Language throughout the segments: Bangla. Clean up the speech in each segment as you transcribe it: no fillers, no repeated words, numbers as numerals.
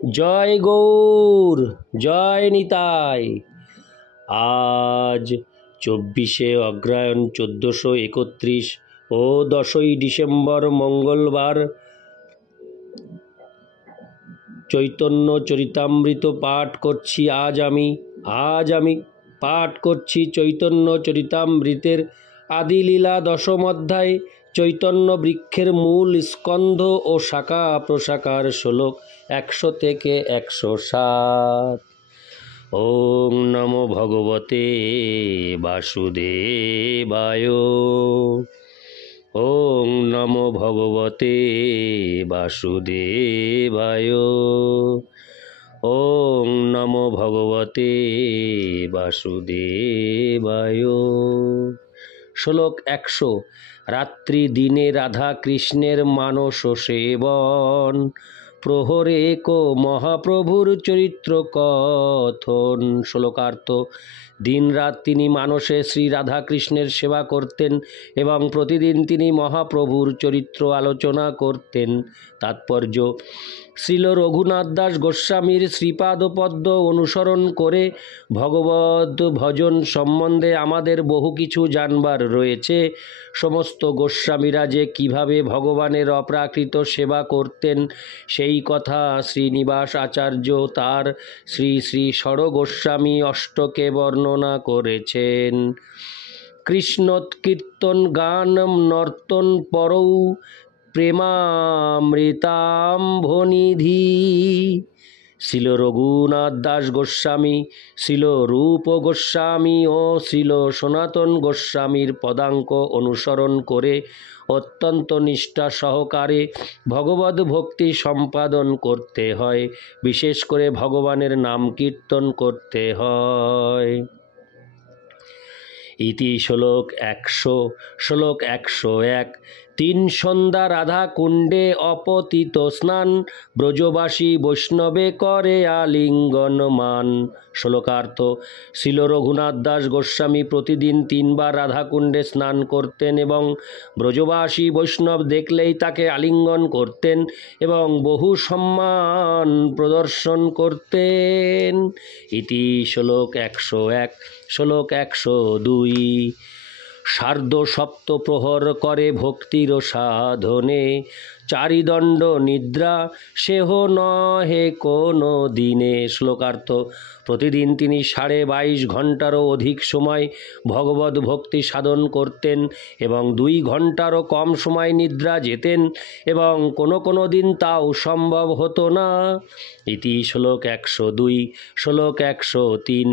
জয় গৌর, জয় নিতাই। আজ 24শে অগ্রহায়ণ 1431 ও 10ই ডিসেম্বর মঙ্গলবার চৈতন্য চরিতামৃত পাঠ করছি। আজ আমি পাঠ করছি চৈতন্য চরিতামৃতের আদিলীলা দশম অধ্যায়, চৈতন্য বৃক্ষের মূল, স্কন্ধ ও শাখা প্রশাখার শ্লোক 100 থেকে 107। ওম নমো ভগবতে বাসুদেবায়। ওম নমো ভগবতে বাসুদেবায়। ওম নমো ভগবতে বাসুদেবায়। শ্লোক 100। রাত্রি দিনে রাধা কৃষ্ণের মানস সেবন, প্রহরে কো মহাপ্রভুর চরিত্র কথন। শ্লোকার্থ: দিন রাত তিনি মানসে শ্রী রাধা কৃষ্ণের সেবা করতেন এবং প্রতিদিন তিনি মহাপ্রভুর চরিত্র আলোচনা করতেন। তাৎপর্য: শ্রীল রঘুনাথ দাস গোস্বামীর শ্রীপাদপদ্ম অনুসরণ করে ভগবত ভজন সম্বন্ধে আমাদের বহু কিছু জানবার রয়েছে। সমস্ত গোস্বামীরা যে কীভাবে ভগবানের অপ্রাকৃত সেবা করতেন সেই কথা শ্রীনিবাস আচার্য তার শ্রী শ্রী ষড়গোস্বামী অষ্টকে বর্ণনা করেছেন। কৃষ্ণোৎকীর্তন গান নর্তন পরৌ প্রেমামৃতাম্ভনিধি। শ্রীল রঘুনাথ দাস গোস্বামী, শ্রীল রূপ গোস্বামী ও শ্রীল সনাতন গোস্বামীর পদাঙ্ক অনুসরণ করে অত্যন্ত নিষ্ঠা সহকারে ভগবদ ভক্তি সম্পাদন করতে হয়। বিশেষ করে ভগবানের নাম কীর্তন করতে হয়। ইতি শ্লোক 100। শ্লোক 101। 3 সন্ধ্যা রাধা কুণ্ডে অপতিত স্নান, ব্রজবাসী বৈষ্ণবে করে আলিঙ্গন মান। শ্লোকার্থ: শ্রীল রঘুনাথ দাস গোস্বামী প্রতিদিন 3 বার রাধাকুণ্ডে স্নান করতেন এবং ব্রজবাসী বৈষ্ণব দেখলেই তাকে আলিঙ্গন করতেন এবং বহু সম্মান প্রদর্শন করতেন। ইতি শ্লোক 101। শ্লোক 102। সার্ধ সপ্ত প্রহর করে ভক্তির সাধনে, চারিদণ্ড নিদ্রা সেহ নহে কোনো দিনে। শ্লোকার্থ: প্রতিদিন তিনি 22.5 ঘণ্টারও অধিক সময় ভগবত ভক্তি সাধন করতেন এবং 2 ঘণ্টারও কম সময় নিদ্রা যেতেন এবং কোনো দিন তাও সম্ভব হতো না। ইতি শ্লোক 102। শ্লোক 103।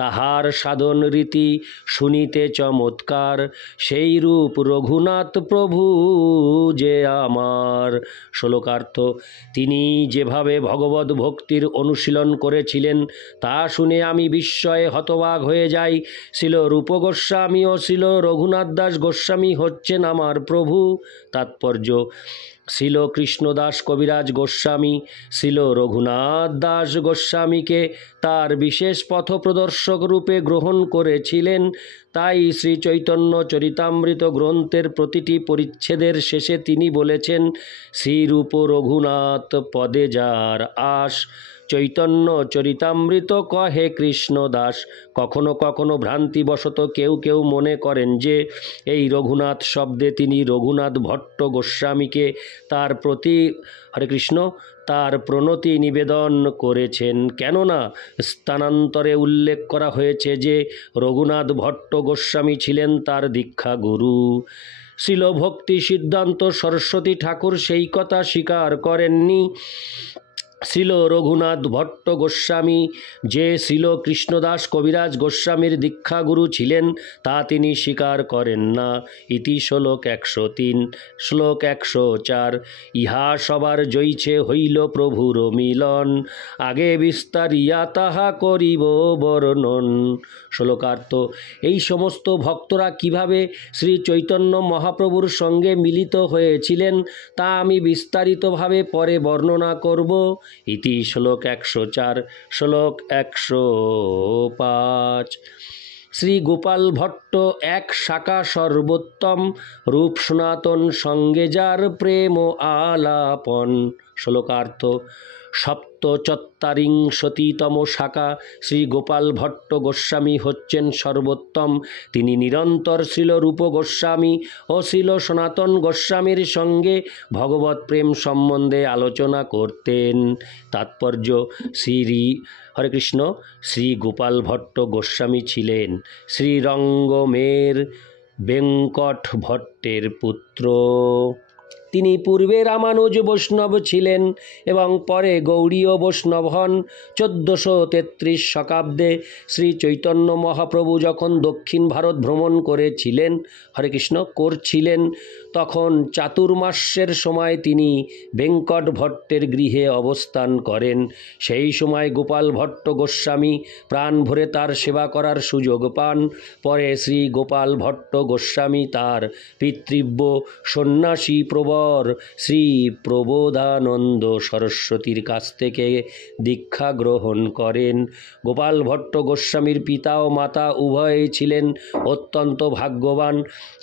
তাহার সাধন রীতি শুনিতে চমৎকার, সেই রূপ রঘুনাথ প্রভু যে আমার। শ্লোকার্থ: তিনি যেভাবে ভগবত ভক্তির অনুশীলন করেছিলেন তা শুনে আমি বিস্ময়ে হতবাক হয়ে যাই। শ্রীল রূপ গোস্বামী ও শ্রীল রঘুনাথ দাস গোস্বামী হচ্ছেন আমার প্রভু। তাৎপর্য: শ্রীল কৃষ্ণদাস কবিরাজ গোস্বামী শ্রীল রঘুনাথ দাস গোস্বামীকে তার বিশেষ পথপ্রদর্শক রূপে গ্রহণ করেছিলেন। তাই শ্রী চৈতন্য চরিতামৃত গ্রন্থের প্রতিটি পরিচ্ছেদের শেষে তিনি বলেছেন, শ্রীরূপ রঘুনাথ পদে যার আস, চৈতন্য চরিতামৃত কহে কৃষ্ণদাস। কখনো কখনো ভ্রান্তিবশত কেউ মনে করেন যে এই রঘুনাথ শব্দে তিনি রঘুনাথ ভট্ট গোস্বামীকে তার প্রতি হরে কৃষ্ণ তার প্রণতি নিবেদন করেছেন, কেননা স্থানান্তরে উল্লেখ করা হয়েছে যে রঘুনাথ ভট্ট গোস্বামী ছিলেন তার দীক্ষা গুরু। শ্রীল ভক্তি সিদ্ধান্ত সরস্বতী ঠাকুর সেই কথা স্বীকার করেননি। শ্রীল রঘুনাথ ভট্ট গোস্বামী যে শ্রীল কৃষ্ণদাস কবিরাজ গোস্বামীর দীক্ষাগুরু ছিলেন তা তিনি স্বীকার করেন না। ইতি শ্লোক 103। শ্লোক 104। ইহা সবার জয়ছে হইল প্রভুর মিলন, আগে বিস্তারিয়া তাহা করিব বর্ণন। শ্লোকার্থ: এই সমস্ত ভক্তরা কিভাবে শ্রী চৈতন্য মহাপ্রভুর সঙ্গে মিলিত হয়েছিলেন তা আমি বিস্তারিতভাবে পরে বর্ণনা করব। ইতি শ্লোক 104। শ্লোক 105। শ্রী গোপাল ভট্ট এক শাখা সর্বোত্তম, রূপ সনাতন সঙ্গে যার প্রেম আলাপন। শ্লোকার্থ। সপ্তচত্বারিংশতিতম শাখা শ্রী গোপাল ভট্ট গোস্বামী হচ্ছেন সর্বোত্তম। তিনি নিরন্তর শ্রীল রূপ গোস্বামী ও শ্রীল সনাতন গোস্বামীর সঙ্গে ভগবৎ প্রেম সম্বন্ধে আলোচনা করতেন। তাৎপর্য: হরে কৃষ্ণ, শ্রী গোপাল ভট্ট গোস্বামী ছিলেন শ্রীরঙ্গমের বেঙ্কট ভট্টের পুত্র। তিনি পূর্বে রামানুজ বৈষ্ণব ছিলেন এবং পরে গৌড়ীয় বৈষ্ণব হন। 1433 শকাব্দে শ্রী চৈতন্য মহাপ্রভু যখন দক্ষিণ ভারত ভ্রমণ করেছিলেন, হরে কৃষ্ণ, করছিলেন, তখন চাতুর্মাস্যের সময় তিনি বেঙ্কট ভট্টের গৃহে অবস্থান করেন। সেই সময় গোপাল ভট্ট গোস্বামী প্রাণ ভরে তার সেবা করার সুযোগ পান। পরে শ্রী গোপাল ভট্ট গোস্বামী তার পিতৃব্য সন্ন্যাসী প্রবর শ্রী প্রবোধানন্দ সরস্বতীর কাছ থেকে দীক্ষা গ্রহণ করেন। গোপাল ভট্ট গোস্বামীর পিতা ও মাতা উভয়েই ছিলেন অত্যন্ত ভাগ্যবান,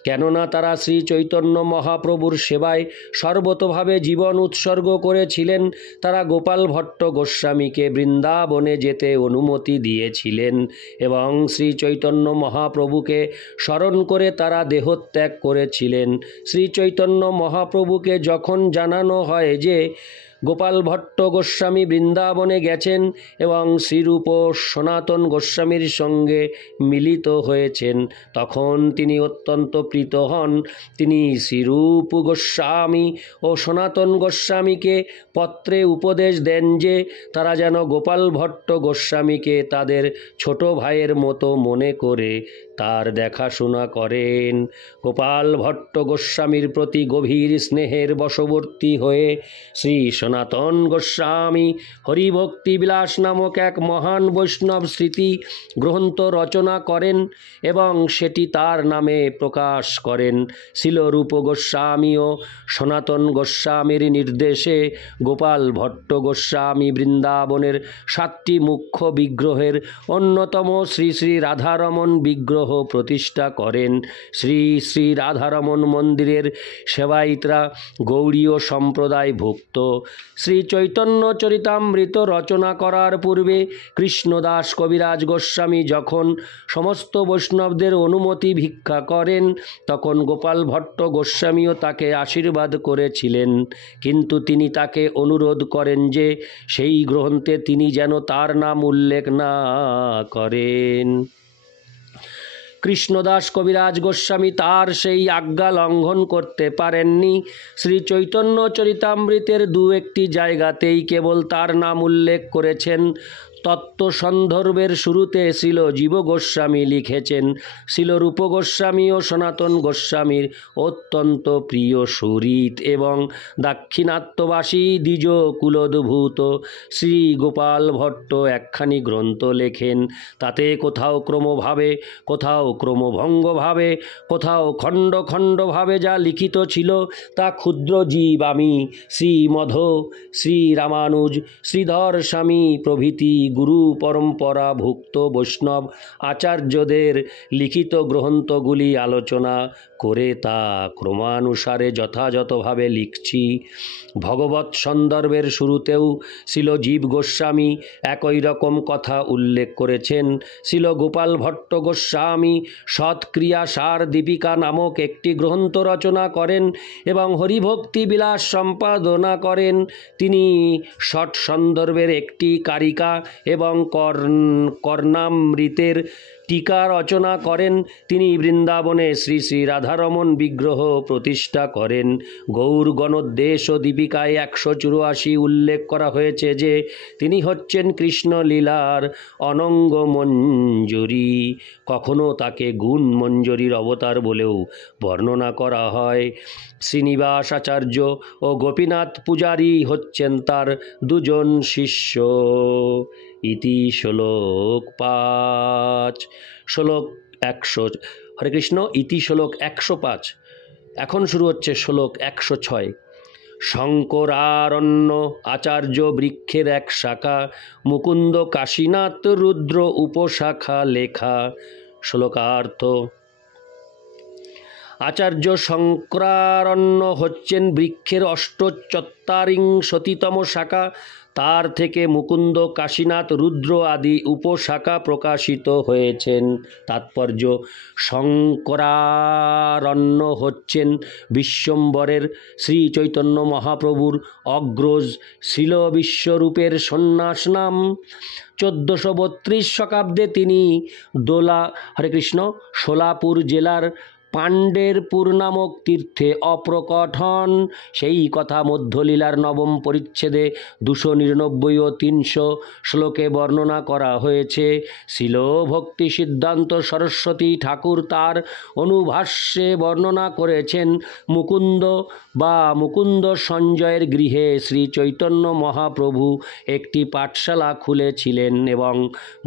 কেননা তারা শ্রী চৈতন্য মহাপ্রভুর সেবায় সর্বতোভাবে জীবন উৎসর্গ করেছিলেন। তারা গোপাল ভট্ট গোস্বামীকে বৃন্দাবনে যেতে অনুমতি দিয়েছিলেন এবং শ্রী চৈতন্য মহাপ্রভুকে স্মরণ করে তারা দেহত্যাগ করেছিলেন। শ্রী চৈতন্য মহাপ্রভুকে যখন জানানো হয় যে গোপাল ভট্ট গোস্বামী বৃন্দাবনে গেছেন এবং শ্রীরূপ সনাতন গোস্বামীর সঙ্গে মিলিত হয়েছেন, তখন তিনি অত্যন্ত প্রীত হন। তিনি শ্রীরূপ গোস্বামী ও সনাতন গোস্বামীকে পত্রে উপদেশ দেন যে তারা যেন গোপাল ভট্ট গোস্বামীকে তাদের ছোট ভাইয়ের মতো মনে করে তার দেখাশোনা করেন। গোপাল ভট্ট গোস্বামীর প্রতি গভীর স্নেহের বশবর্তী হয়ে শ্রী সনাতন গোস্বামী হরিভক্তি বিলাস নামক এক মহান বৈষ্ণব স্মৃতি গ্রন্থ রচনা করেন এবং সেটি তার নামে প্রকাশ করেন। শিলরূপ গোস্বামী ও সনাতন গোস্বামীর নির্দেশে গোপাল ভট্ট গোস্বামী বৃন্দাবনের 7টি মুখ্য বিগ্রহের অন্যতম শ্রী শ্রী রাধারমণ বিগ্রহ প্রতিষ্ঠা করেন। শ্রী শ্রী রাধারমণ মন্দিরের সেবায়িতরা গৌড়ীয় সম্প্রদায়ভুক্ত। শ্রী চৈতন্য চরিতামৃত রচনা করার পূর্বে কৃষ্ণদাস কবিরাজ গোস্বামী যখন সমস্ত বৈষ্ণবদের অনুমতি ভিক্ষা করেন, তখন গোপাল ভট্ট গোস্বামীও তাকে আশীর্বাদ করেছিলেন, কিন্তু তিনি তাকে অনুরোধ করেন যে সেই গ্রন্থে তিনি যেন তার নাম উল্লেখ না করেন। কৃষ্ণদাস কবিরাজ গোস্বামী তার সেই আজ্ঞা লঙ্ঘন করতে পারেননি। শ্রী চৈতন্য চরিতামৃতের 2-1টি জায়গাতেই কেবল তার নাম উল্লেখ করেছেন। তত্ত্ব সন্দর্ভের শুরুতে শ্রীল জীব গোস্বামী লিখেছেন, শ্রীল রূপ গোস্বামী ও সনাতন গোস্বামীর অত্যন্ত প্রিয় সুহৃদ এবং দাক্ষিণাত্যবাসী দ্বিজ কুলোদ্ভূত শ্রী গোপাল ভট্ট একখানি গ্রন্থ লেখেন। তাতে কোথাও ক্রমভাবে, কোথাও ক্রমভঙ্গভাবে, কোথাও খণ্ড খণ্ডভাবে যা লিখিত ছিল তা ক্ষুদ্র জীব আমি, শ্রীমধ্ব, শ্রী রামানুজ, শ্রীধর স্বামী প্রভৃতি গুরু পরম্পরা ভুক্ত বৈষ্ণব আচার্যদের লিখিত গ্রন্থগুলি আলোচনা করে তা ক্রমানুসারে যথাযথভাবে লিখছি। ভগবৎ সন্দর্ভের শুরুতেও শ্রীল জীব গোস্বামী একই রকম কথা উল্লেখ করেছেন। শ্রীল গোপাল ভট্ট গোস্বামী সৎক্রিয়াসার দীপিকা নামক একটি গ্রন্থ রচনা করেন এবং হরিভক্তি বিলাস সম্পাদনা করেন। তিনি ষট সন্দর্ভের একটি কারিকা এবং কর্ণামৃতের টিকা রচনা করেন। তিনি বৃন্দাবনে শ্রী শ্রী রাধারমণ বিগ্রহ প্রতিষ্ঠা করেন। গৌর গণোদ্দেশ ও দীপিকায় 184 উল্লেখ করা হয়েছে যে তিনি হচ্ছেন কৃষ্ণ লীলার অনঙ্গ মঞ্জুরি। কখনো তাকে গুণ মঞ্জুরির অবতার বলেও বর্ণনা করা হয়। শ্রীনিবাস আচার্য ও গোপীনাথ পূজারী হচ্ছেন তার 2জন শিষ্য। ইতি শ্লোক 5। শ্লোক 100। হরে কৃষ্ণ। ইতি শ্লোক 105। এখন শুরু হচ্ছে শ্লোক 106। শঙ্করারণ্য আচার্য বৃক্ষের এক শাখা, মুকুন্দ কাশীনাথ রুদ্র উপশাখা লেখা। শ্লোকার্থ। আচার্য শঙ্করারণ্য হচ্ছেন বৃক্ষের ৮৪তম শাখা। তার থেকে মুকুন্দ, কাশীনাথ, রুদ্র আদি উপশাখা প্রকাশিত হয়েছেন। তাৎপর্য: শঙ্করারণ্য হচ্ছেন বিশ্বম্বরের শ্রী চৈতন্য মহাপ্রভুর অগ্রজ শ্রীল বিশ্বরূপের সন্ন্যাস নাম। ১৪৩২ শতাব্দে তিনি সোলাপুর জেলার পাণ্ডেরপুর নামক তীর্থে অপ্রকট হন। সেই কথা মধ্যলীলার নবম পরিচ্ছেদে ২৯৯ ও ৩০০ শ্লোকে বর্ণনা করা হয়েছে। শিল ভক্তি সিদ্ধান্ত সরস্বতী ঠাকুর তার অনুভাষ্যে বর্ণনা করেছেন, মুকুন্দ সঞ্জয়ের গৃহে শ্রী চৈতন্য মহাপ্রভু একটি পাঠশালা খুলেছিলেন এবং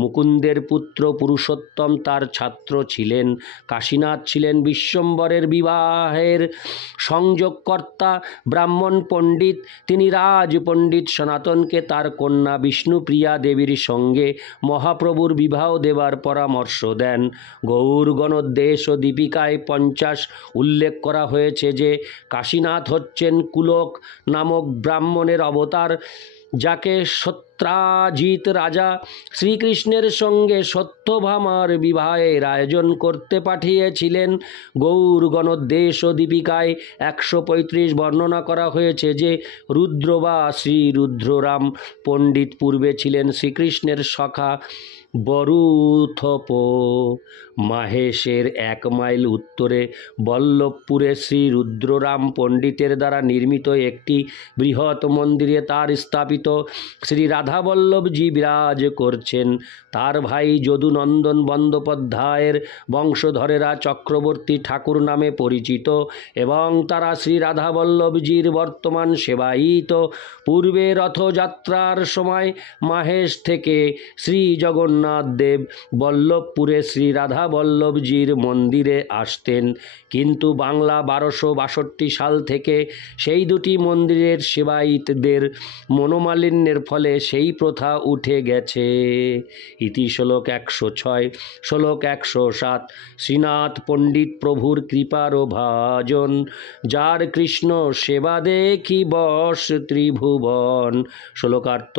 মুকুন্দের পুত্র পুরুষোত্তম তার ছাত্র ছিলেন। কাশীনাথ ছিলেন বিশ্বম্বরের বিবাহের সংযোগকর্তা ব্রাহ্মণ পণ্ডিত। তিনি রাজ পণ্ডিত সনাতনকে তার কন্যা বিষ্ণুপ্রিয়া দেবীর সঙ্গে মহাপ্রভুর বিবাহ দেবার পরামর্শ দেন। গৌর গণোদ্দেশ ও দীপিকায় ৫০ উল্লেখ করা হয়েছে যে কাশীনাথ হচ্ছেন কুলক নামক ব্রাহ্মণের অবতার, যাকে সত্রাজিৎ রাজা শ্রীকৃষ্ণের সঙ্গে সত্যভামার বিবাহের আয়োজন করতে পাঠিয়েছিলেন। গৌর গণোদ্দেশ ও দীপিকায় ১৩৫ বর্ণনা করা হয়েছে যে রুদ্র বা শ্রী রুদ্ররাম পণ্ডিত পূর্বে ছিলেন শ্রীকৃষ্ণের সখা বরুথপ। মাহেশের ১ মাইল উত্তরে বল্লভপুরে শ্রী রুদ্ররাম পণ্ডিতের দ্বারা নির্মিত একটি বৃহৎ মন্দিরে তার স্থাপিত শ্রী রাধাবল্লভজি বিরাজ করছেন। তার ভাই যদুনন্দন বন্দ্যোপাধ্যায়ের বংশধরেরা চক্রবর্তী ঠাকুর নামে পরিচিত এবং তারা শ্রী রাধাবল্লভজির বর্তমান সেবায়িত। পূর্বে রথযাত্রার সময় মাহেশ থেকে শ্রী জগন্নাথ দেব বল্লভপুরে শ্রী রাধাবল্লভজির মন্দিরে আসতেন, কিন্তু বাংলা ১২৬২ সাল থেকে সেই দুটি মন্দিরের সেবায়িতদের মনোমালিন্যের ফলে সেই প্রথা উঠে গেছে। ইতি শ্লোক ১০৬। শ্লোক ১০৭। শ্রীনাথ পণ্ডিত প্রভুর কৃপার ভাজন, যার কৃষ্ণ সেবা দেখি বশ ত্রিভুবন। শ্লোকার্থ: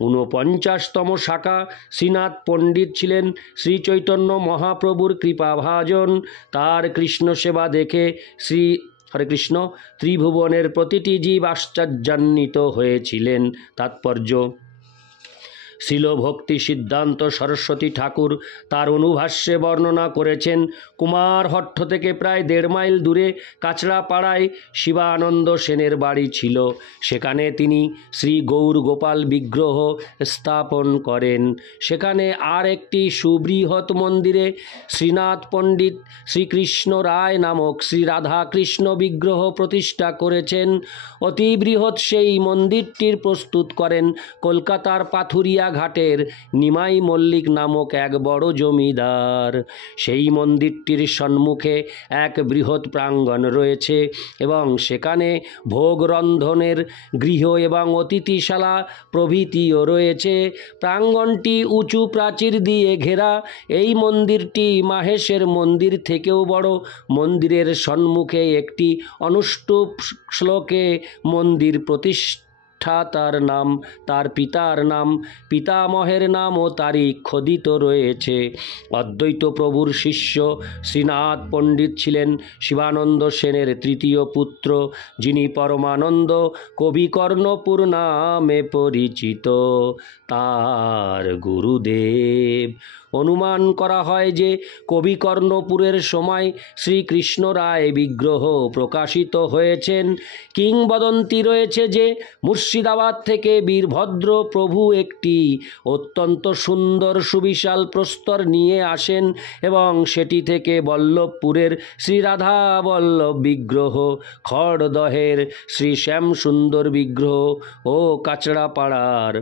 ৪৯তম শাখা। শ্রীনাথ পণ্ডিত ছিলেন শ্রী চৈতন্য মহাপ্রভুর কৃপাভাজন। তার কৃষ্ণ সেবা দেখে ত্রিভুবনের প্রতিটি জীব আশ্চর্যান্বিত হয়েছিলেন। তাৎপর্য: শিল ভক্তি সিদ্ধান্ত সরস্বতী ঠাকুর তার অনুভাষ্যে বর্ণনা করেছেন, কুমারহট্ট থেকে প্রায় ১.৫ মাইল দূরে কাচড়াপাড়ায় শিবানন্দ সেনের বাড়ি ছিল। সেখানে তিনি শ্রী গৌর গোপাল বিগ্রহ স্থাপন করেন। সেখানে আর একটি সুবৃহৎ মন্দিরে শ্রীনাথ পণ্ডিত শ্রীকৃষ্ণ রায় নামক শ্রী রাধাকৃষ্ণ বিগ্রহ প্রতিষ্ঠা করেছেন। অতি বৃহৎ সেই মন্দিরটির প্রস্তুত করেন কলকাতার পাথুরিয়া ঘাটের নিমাই মল্লিক নামক এক বড় জমিদার। সেই মন্দিরটির সম্মুখে এক বৃহৎ প্রাঙ্গণ রয়েছে এবং সেখানে ভোগ রন্ধনের গৃহ এবং অতিথিশালা প্রভৃতিও রয়েছে। প্রাঙ্গণটি উঁচু প্রাচীর দিয়ে ঘেরা। এই মন্দিরটি মাহেশের মন্দির থেকেও বড়। মন্দিরের সম্মুখে একটি অনুষ্টুপ শ্লোকে মন্দির প্রতিষ্ঠাতার নাম, তার পিতার নাম, পিতামহের নাম ও তারিখ খোদিত রয়েছে। অদ্বৈত প্রভুর শিষ্য শ্রীনাথ পণ্ডিত ছিলেন শিবানন্দ সেনের ৩য় পুত্র, যিনি পরমানন্দ কবিকর্ণপুর নামে পরিচিত। তার গুরুদেব। অনুমান করা হয় যে কবিকর্ণপুরের সময় শ্রীকৃষ্ণ রায় বিগ্রহ প্রকাশিত হয়েছেন। কিংবদন্তি রয়েছে যে মুর্শিদাবাদ থেকে বীরভদ্র প্রভু একটি অত্যন্ত সুন্দর সুবিশাল প্রস্তর নিয়ে আসেন এবং সেটি থেকে বল্লভপুরের শ্রী রাধা বল্লভ বিগ্রহ, খড়দহের শ্রী শ্যামসুন্দর বিগ্রহ ও কাচড়াপাড়ার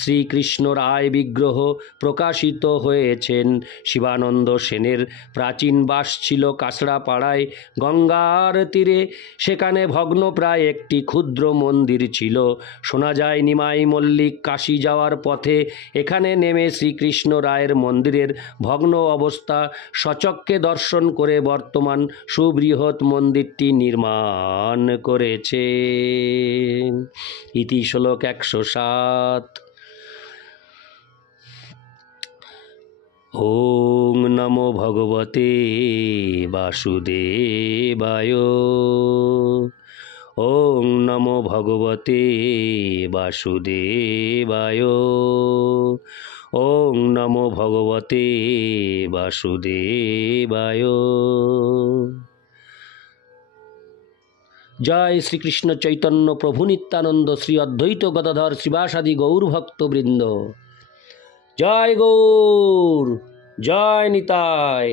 শ্রীকৃষ্ণ রায় বিগ্রহ প্রকাশিত হয়ে হয়েছেন। শিবানন্দ সেনের প্রাচীন বাস ছিল কাঁচড়াপাড়ায় গঙ্গার তীরে। সেখানে ভগ্নপ্রায় একটি ক্ষুদ্র মন্দির ছিল। শোনা যায় নিমাই মল্লিক কাশী যাওয়ার পথে এখানে নেমে শ্রীকৃষ্ণ রায়ের মন্দিরের ভগ্ন অবস্থা সচক্ষে দর্শন করে বর্তমান সুবৃহৎ মন্দিরটি নির্মাণ করেছে। ইতি শ্লোক 107। ওং নমো ভগবতে বাসুদেবায়। ওং নমো ভগবতে বাসুদেবায়। ওং নমো ভগবতে বাসুদেবায়। জয় শ্রীকৃষ্ণ চৈতন্য প্রভু নিত্যানন্দ শ্রী অদ্বৈত গদাধর শ্রীবাসাদি গৌরভক্তবৃন্দ। জয় গৌর, জয় নিতাই।